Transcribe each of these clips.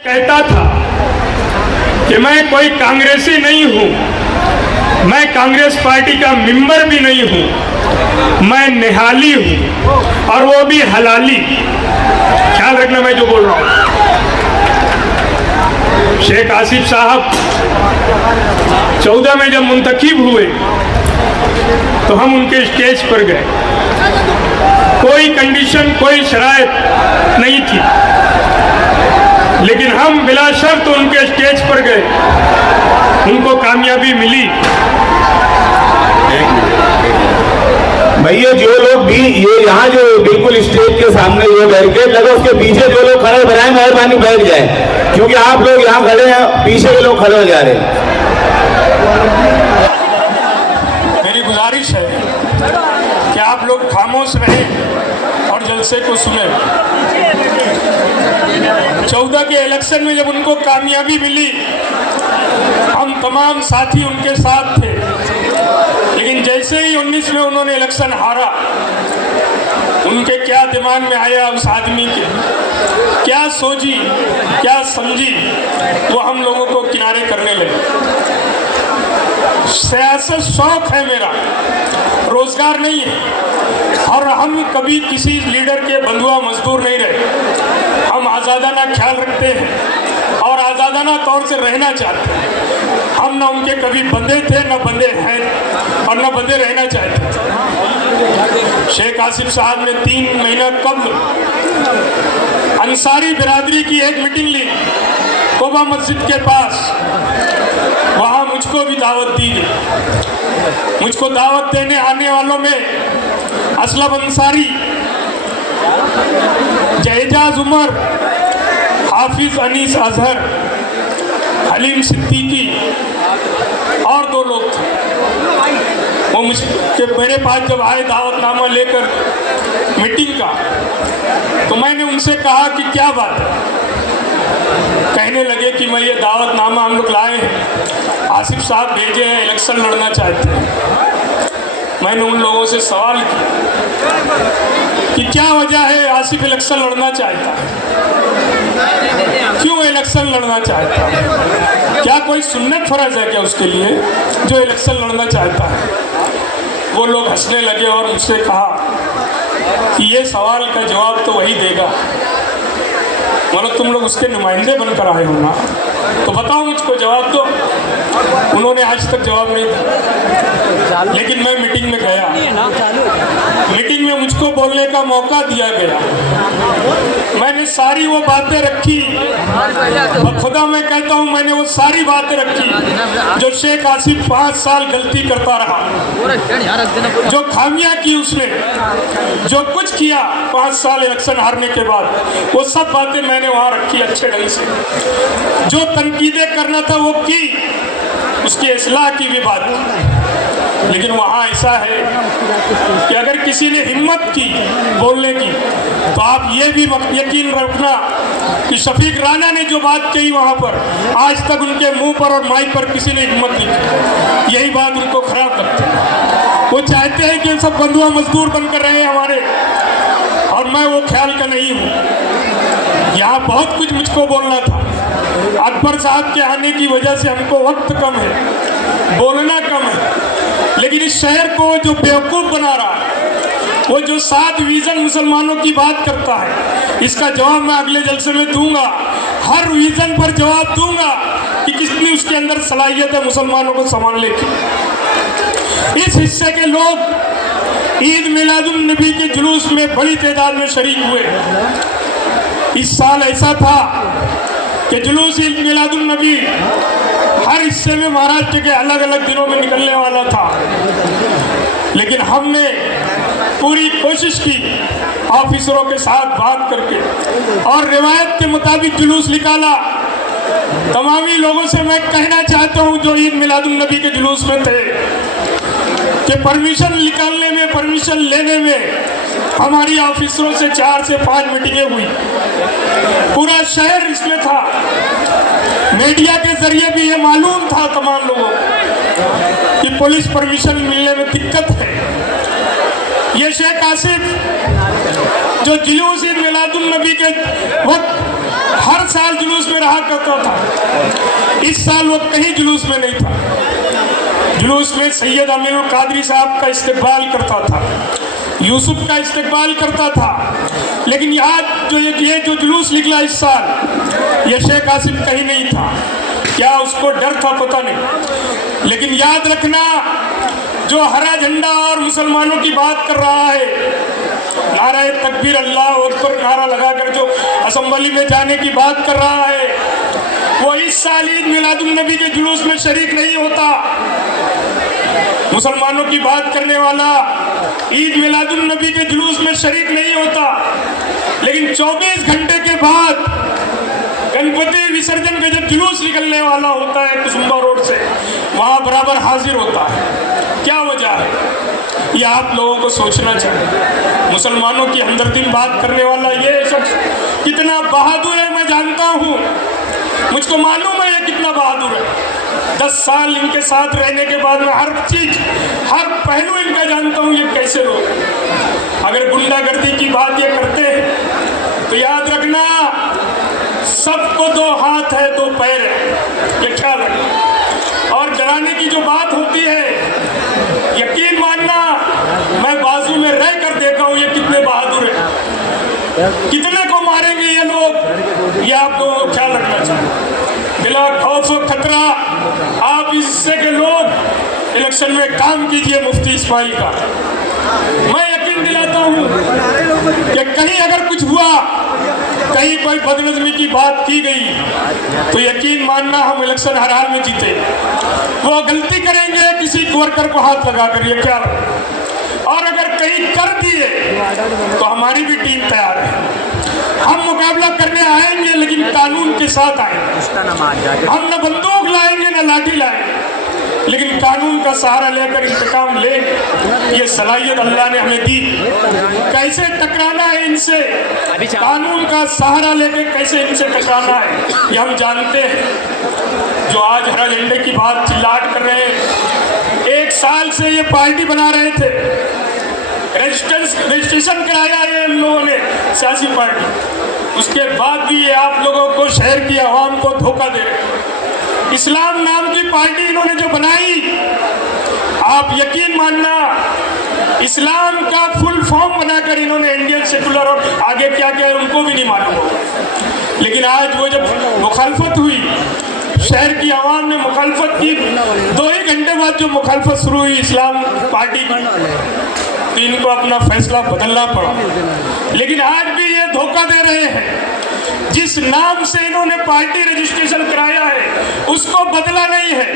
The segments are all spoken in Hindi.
कहता था कि मैं कोई कांग्रेसी नहीं हूं, मैं कांग्रेस पार्टी का मेंबर भी नहीं हूं, मैं निहाली हूं और वो भी हलाली। ख्याल रखना मैं जो बोल रहा हूं। शेख आसिफ साहब 14 में जब मुंतखब हुए तो हम उनके स्टेज पर गए। कोई कंडीशन, कोई शराइत नहीं थी, लेकिन हम बिला शर्त उनके स्टेज पर गए, उनको कामयाबी मिली। भैया जो लोग भी ये यहाँ जो बिल्कुल स्टेज के सामने ये बैरिकेड लगा, उसके पीछे जो लोग खड़े बनाए मेहरबानी बैठ जाए, क्योंकि आप लोग यहाँ खड़े हैं, पीछे के लोग खड़े हो जा रहे हैं। मेरी गुजारिश है कि आप लोग खामोश रहें और जलसे को सुने। 14 के इलेक्शन में जब उनको कामयाबी मिली, हम तमाम साथी उनके साथ थे, लेकिन जैसे ही 19 में उन्होंने इलेक्शन हारा, उनके क्या दिमाग में आया, उस आदमी के क्या सोची, क्या समझी, वो हम लोगों को किनारे करने लगे। सियासत शौक है मेरा, रोजगार नहीं है, और हम कभी किसी लीडर के बंधुआ मजदूर नहीं रहे। हम आज़ादाना ख्याल रखते हैं और आज़ादाना तौर से रहना चाहते हैं। हम ना उनके कभी बंदे थे, ना बंदे हैं, और ना बंदे रहना चाहते। शेख आसिफ साहब ने 3 महीना कब्ल अंसारी बिरादरी की एक मीटिंग ली कोबा मस्जिद के पास। वहाँ मुझको भी दावत दी गई। मुझको दावत देने आने वालों में असलम अंसारी, जयजाज उमर, हाफिज अनीस अजहर, हलीम सिद्दीकी और 2 लोग थे। वो मेरे पास जब आए दावतनामा लेकर मीटिंग का, तो मैंने उनसे कहा कि क्या बात है। कहने लगे कि मैं ये दावतनामा हम लोग लाए हैं, आसिफ साहब भेजे हैं, इलेक्शन लड़ना चाहते हैं। मैंने उन लोगों से सवाल किया कि क्या वजह है आसिफ इलेक्शन लड़ना चाहता है, क्यों इलेक्शन लड़ना चाहता है, क्या कोई सुन्नत फर्ज है क्या उसके लिए जो इलेक्शन लड़ना चाहता है। वो लोग हंसने लगे और मुझसे कहा कि ये सवाल का जवाब तो वही देगा, मतलब तुम लोग उसके नुमाइंदे बनकर आए हो ना, तो बताओ मुझको, जवाब दो। उन्होंने आज तक जवाब नहीं दिया, लेकिन मैं मीटिंग में गया। मीटिंग में मुझको बोलने का मौका दिया गया। मैंने सारी वो बातें रखी, खुदा मैं कहता हूँ, मैंने वो सारी बातें रखी जो शेख आसिफ 5 साल गलती करता रहा, जो खामियां की उसने, जो कुछ किया 5 साल इलेक्शन हारने के बाद, वो सब बातें मैंने वहाँ रखी अच्छे ढंग से। जो तनकीदें करना था वो की, उसकी इस्लाह की भी बात की। लेकिन वहाँ ऐसा है कि अगर किसी ने हिम्मत की बोलने की, तो आप ये भी यकीन रखना कि शफीक राणा ने जो बात कही वहाँ पर, आज तक उनके मुंह पर और माइक पर किसी ने हिम्मत नहीं की। यही बात उनको खराब करती है। वो चाहते हैं कि सब बंधुआ मजदूर बनकर रहे हमारे, और मैं वो ख्याल का नहीं हूँ। यहाँ बहुत कुछ मुझको बोलना था। अकबर साहब के आने की वजह से हमको वक्त कम है, बोलना कम है, लेकिन इस शहर को जो बेवकूफ़ बना रहा है, वो जो 7 विजन मुसलमानों की बात करता है, इसका जवाब मैं अगले जलसे में दूंगा। हर विजन पर जवाब दूंगा कि कितनी उसके अंदर सलाहियत है मुसलमानों को संभालने की। इस हिस्से के लोग ईद मिलादुन नबी के जुलूस में बड़ी तादाद में शरीक हुए। इस साल ऐसा था कि जुलूस ईद मिलादुन नबी हर हिस्से में महाराष्ट्र के अलग अलग दिनों में निकलने वाला था, लेकिन हमने पूरी कोशिश की ऑफिसरों के साथ बात करके, और रिवायत के मुताबिक जुलूस निकाला। तमामी लोगों से मैं कहना चाहता हूं जो ईद मिलादुन नबी के जुलूस में थे, कि परमिशन निकालने में, परमिशन लेने में हमारी ऑफिसरों से 4 से 5 मीटिंगें हुई। पूरा शहर इसमें था। मीडिया के जरिए भी ये मालूम था तमाम लोगों कि पुलिस परमिशन मिलने में दिक्कत है। ये शेख आसिफ जो जुलूस ईद मिलादुन नबी के वक्त हर साल जुलूस में रहा करता था। इस साल वो कहीं जुलूस में नहीं था। जुलूस में सैयद अमीरुल कादरी साहब का इस्तकबाल करता था, यूसुफ का इस्तकबाल करता था, लेकिन आज ये जो जुलूस निकला इस साल, ये शेख आसिम कहीं नहीं था। क्या उसको डर था पता नहीं, लेकिन याद रखना, जो हरा झंडा और मुसलमानों की बात कर रहा है, नारा तकबीर अल्लाह अकबर नारा लगाकर जो असेंबली में जाने की बात कर रहा है, वो इस साल ईद मिलादुन नबी के जुलूस में शरीक नहीं होता। मुसलमानों की बात करने वाला ईद मिलादुन नबी के जुलूस में शरीक नहीं होता, लेकिन 24 घंटे के बाद गणपति विसर्जन का जब जुलूस निकलने वाला होता है कुसुम्बा रोड से, वहां बराबर हाजिर होता है। क्या वजह है, ये आप लोगों को सोचना चाहिए। मुसलमानों की हमदर्दी में बात करने वाला ये शख्स कितना बहादुर है, मैं जानता हूँ, मुझको मालूम है ये कितना बहादुर है। 10 साल इनके साथ रहने के बाद मैं हर चीज, हर पहलू इनका जानता हूँ, ये कैसे लोग। अगर गुंडागर्दी की बात ये करते हैं तो याद रखना, सबको 2 हाथ है 2 पैर है, ये ख्याल रखना। और डराने की जो बात होती है, यकीन मानना, मैं बाजू में रह कर देखा हूँ ये कितने बहादुर हैं, कितने को मारेंगे ये लोग, ये आप लोगों को ख्याल रखना चाहिए। बिला खौफ और खतरा आप इससे के लोग इलेक्शन में काम कीजिए मुफ्ती इस्माइल का। मैं यकीन दिलाता हूँ कि कहीं अगर कुछ हुआ, कहीं कोई बदनज़मी की बात की गई, तो यकीन मानना हम इलेक्शन हर हाल में जीते। वो गलती करेंगे किसी वर्कर को हाथ लगाकर, ये क्या, और अगर कहीं कर दिए तो हमारी भी टीम तैयार है। हम मुकाबला करने आएंगे, लेकिन कानून के साथ आएंगे। हम न बंदूक लाएंगे न लाठी लाएंगे, लेकिन कानून का सहारा लेकर इंतकाम लेंगे। ये सलाहियत अल्लाह ने हमें दी। कैसे टकराना है इनसे, कानून का सहारा लेकर कैसे इनसे टकराना है, ये हम जानते हैं। जो आज हरा झंडे की बात चिल्लाट कर रहे हैं, 1 साल से ये पार्टी बना रहे थे, रजिस्ट्रेशन कराया है इन लोगों ने, सियासी पार्टी, उसके बाद भी ये आप लोगों को, शहर की आवाम को धोखा दे रहे हैं। इस्लाम नाम की पार्टी इन्होंने जो बनाई, आप यकीन मानना, इस्लाम का फुल फॉर्म बनाकर इन्होंने इंडियन सेकुलर और आगे क्या क्या उनको भी नहीं मालूम होगा। लेकिन आज वो जब मुखालफत हुई, शहर की आवाम ने मुखालफत की, 2 ही घंटे बाद जो मुखालफत शुरू हुई इस्लाम पार्टी की, तो इनको अपना फैसला बदलना पड़ा। लेकिन आज भी ये धोखा दे रहे हैं। जिस नाम से इन्होंने पार्टी रजिस्ट्रेशन कराया है उसको बदला नहीं है,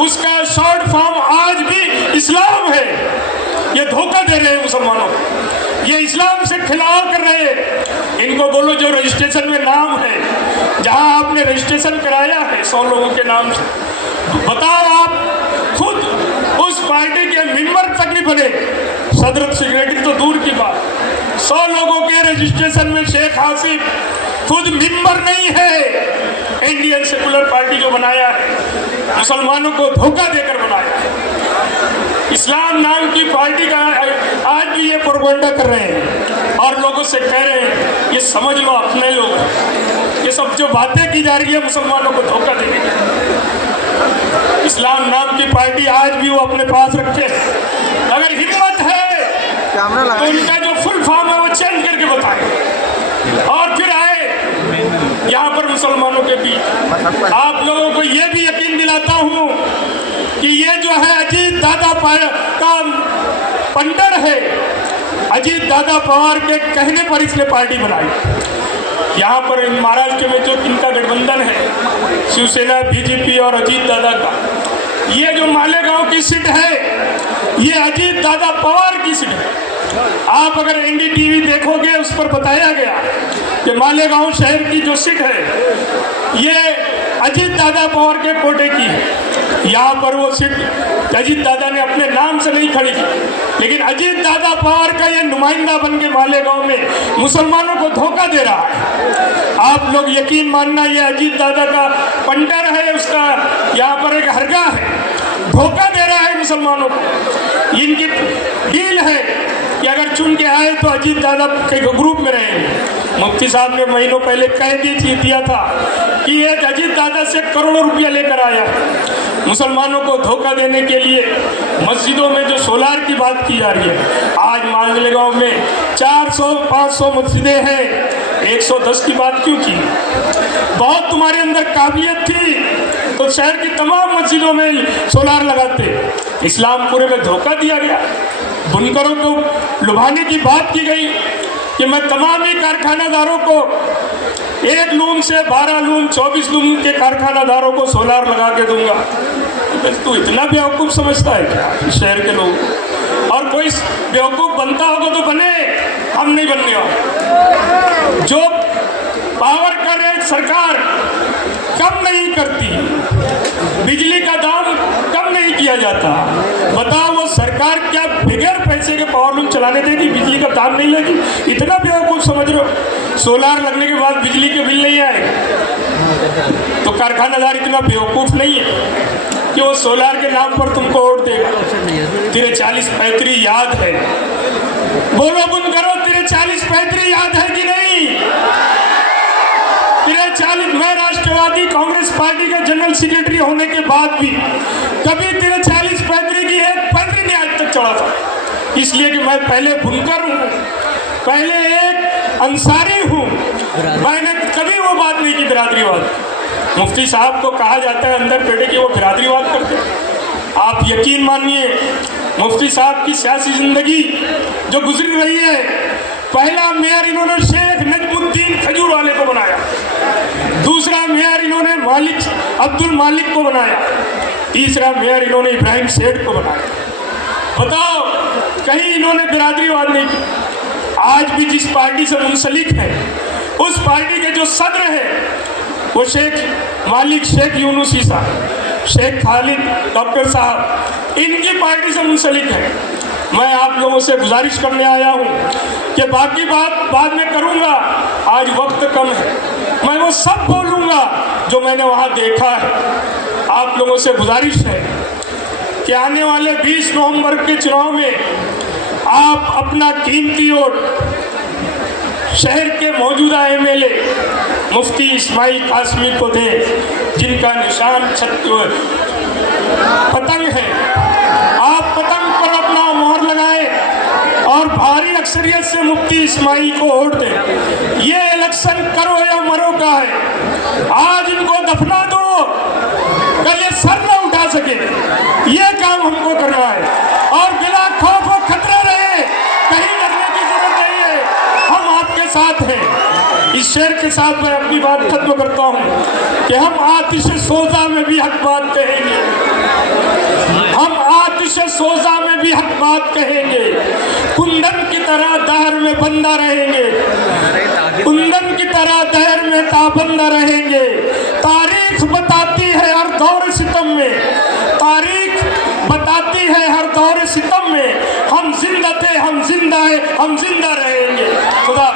उसका शॉर्ट फॉर्म आज भी इस्लाम है। ये धोखा दे रहे हैं मुसलमानों को, ये इस्लाम से खिलाफ कर रहे हैं। इनको बोलो जो रजिस्ट्रेशन में नाम है, जहां आपने रजिस्ट्रेशन कराया है 100 लोगों के नाम से, बताओ आप खुद उस पार्टी के मेंबर तक नहीं बने, सदर सेक्रेटरी तो दूर की बात, 100 लोगों के रजिस्ट्रेशन में शेख आसिम खुद मेंबर नहीं है। इंडियन सेकुलर पार्टी जो बनाया है, मुसलमानों को धोखा देकर बनाया है। इस्लाम नाम की पार्टी का आज भी ये प्रोपेगेंडा कर रहे हैं और लोगों से कह रहे हैं ये समझ लो अपने लोग। ये सब जो बातें की जा रही है मुसलमानों को धोखा देने की। इस्लाम नाम की पार्टी आज भी वो अपने पास रखे। अगर हिम्मत है तो उनका जो फुल फॉर्म है वो चेंज करके बताएं और फिर आए यहाँ पर मुसलमानों के बीच। आप लोगों को ये भी यकीन दिलाता हूँ कि ये जो है अजीत दादा का पंडर है, अजीत दादा पवार के कहने पर इसने पार्टी बनाई। यहाँ पर महाराष्ट्र में जो इनका गठबंधन है, शिवसेना, बीजेपी और अजीत दादा का, ये जो मालेगांव की सीट है ये अजीत दादा पवार की सीट है। आप अगर एनडीटीवी देखोगे उस पर बताया गया कि मालेगांव शहर की जो सीट है ये अजीत दादा पवार के कोटे की है। यहाँ पर वो सीट अजीत दादा ने अपने नाम से नहीं खड़ी की, लेकिन अजीत दादा पवार का ये नुमाइंदा बन के मालेगांव में मुसलमानों को धोखा दे रहा है। आप लोग यकीन मानना, ये अजीत दादा का पंडर है, उसका यहाँ पर एक हरगा है, धोखा दे रहा है मुसलमानों को। इनकी डील है कि अगर चुन के आए तो अजीत दादा के ग्रुप में रहेंगे। मुफ्ती साहब ने महीनों पहले कह दिया था कि एक अजीत दादा से करोड़ों रुपया लेकर आया मुसलमानों को धोखा देने के लिए। मस्जिदों में जो सोलार की बात की जा रही है, आज मांगलेगांव में 400-500 मस्जिदें हैं, 110 की बात क्यों की? बहुत तुम्हारे अंदर काबिलियत थी तो शहर की तमाम मस्जिदों में सोलार लगाते। इस्लामपुर में धोखा दिया गया, बुनकरों को लुभाने की बात की गई कि मैं तमाम ही कारखानादारों को 1 लूम से 12 लूम 24 लूम के कारखानादारों को सोलार लगा के दूंगा। तो इतना बेवकूफ़ समझता है क्या शहर के लोग? और कोई बेवकूफ़ बनता होगा तो बने, हम नहीं बनने वाले। जो पावर का रेट सरकार कम नहीं करती, बिजली का दाम कम नहीं किया जाता, बताओ वो सरकार क्या बगैर पैसे के पावर लूम चलाने देगी? बिजली का दाम नहीं लेगी? इतना बेवकूफ़ समझ रहे हो? सोलार लगने के बाद बिजली के बिल नहीं आए तो कारखानादार इतना बेवकूफ़ नहीं है कि वो सोलार के नाम पर तुमको वोट देगा। तेरे 40 पैतरी याद है? बोलो बुनकरो, तेरे 40 पैतरी याद है कि नहीं? तेरे 40, मैं राष्ट्रवादी कांग्रेस पार्टी का जनरल सेक्रेटरी होने के बाद भी कभी तेरे 40 पैतरी की एक पैतरी नहीं आज तक चढ़ा था। इसलिए कि मैं पहले बुनकर हूँ, पहले एक अंसारी हूँ। मैंने कभी वो बात नहीं की बिरादरीवाद। मुफ्ती साहब को कहा जाता है अंदर बैठे कि वो बिरादरीवाद करते। आप यकीन मानिए, मुफ्ती साहब की सियासी जिंदगी जो गुजरी रही है, पहला मेयर इन्होंने शेख नजमुद्दीन खजूर वाले को बनाया, दूसरा मेयर इन्होंने अब्दुल मालिक को बनाया, तीसरा मेयर इन्होंने इब्राहिम सेठ को बनाया। बताओ, कहीं इन्होंने बिरादरीवाद नहीं की। आज भी जिस पार्टी से मुंसलिक है, उस पार्टी के जो सदर है वो शेख यूनुसी साहब, शेख खालिद डॉक्टर साहब, इनकी पार्टी से मुंसलिक है। मैं आप लोगों से गुजारिश करने आया हूँ कि बाकी बात बाद में करूँगा, आज वक्त कम है। मैं वो सब बोलूँगा जो मैंने वहाँ देखा है। आप लोगों से गुजारिश है कि आने वाले 20 नवंबर के चुनाव में आप अपना कीमती वोट शहर के मौजूदा एमएलए मुफ्ती इस्माइल कासमी को दें, जिनका निशान पतंग है। आप पतंग पर अपना मोहर लगाएं और भारी अक्सरियत से मुफ्ती इस्माइल को वोट दें। ये इलेक्शन करो या मरो का है। आज इनको दफना दो, कल ये सर न उठा सके, ये काम हमको करना है। और बिना खौफ और खतरा रहे, कहीं डरने की जरूरत नहीं है, हम आपके साथ हैं। इस शेर के साथ मैं अपनी बात खत्म करता हूँ कि हम आतिश सोजा में भी हक बात कहेंगे, हम आतिश सोजा में भी हक बात कहेंगे। कुंदन की तरह दहर में बंदा रहेंगे, कुंदन की तरह दहर में ताबंदा रहेंगे। तारीख बताती है हर दौर सितम में, तारीख बताती है हर दौर सितम में, हम जिंदा थे, हम जिंदा है, हम जिंदा रहेंगे। खुदा